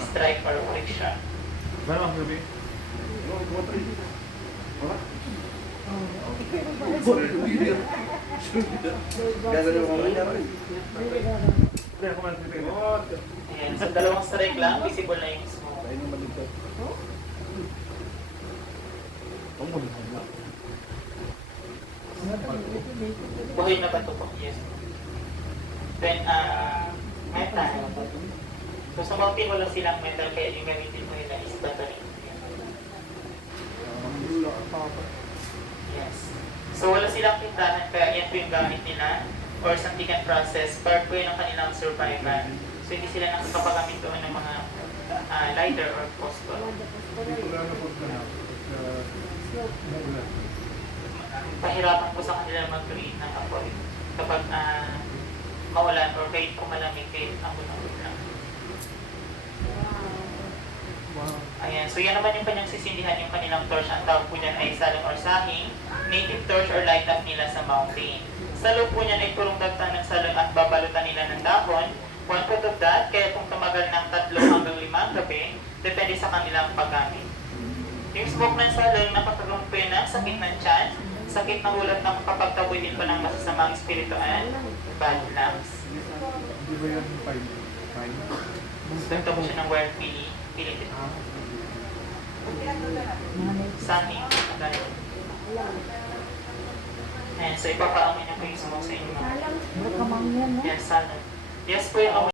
strike or friction. Berapa ang gabi? Ayan, sa dalawang strike lang, visible na yung smoke. Buhay na ba ito po? Yes. Then, metal. So sa mountain wala silang metal, kaya yung gamitin mo nila is battery. Yes. So wala silang tindahan, kaya yan po yung gamit nila. Or something can process, part po yun ng kanilang survival. So hindi sila nakakapagamit doon ng mga lighter or postal. Pahirapan po sa kanila mag-create ng apoy kapag maulan or kahit kumalamig, kahit ambon-ambon lang. Ayan, so yan naman yung kanyang sisindihan, yung kanilang torch. Ang tawag po dyan ay salong or sahing, native torch or light up nila sa mountain. Sa loob po niyan ay purong dagta ng salong at babalutan nila ng dahon. One fourth of that, kaya kung tumagal ng 3 hanggang 5 gabi, depende sa kanilang paggamit. Yung smoke ng salong, nakakagawa po yun ng sakit ng tiyan, sakit ng ulat ng kapag tabutin po ng masasamang espirituan, bad lungs. Di ba yan 5? Nagtabo siya ng wire pilit. Sunning, agad. Ayan, so ipapaamoy niya po yung smoke sa inyo. Kamang yan, no? Yes, salong. Yes po yung amoy.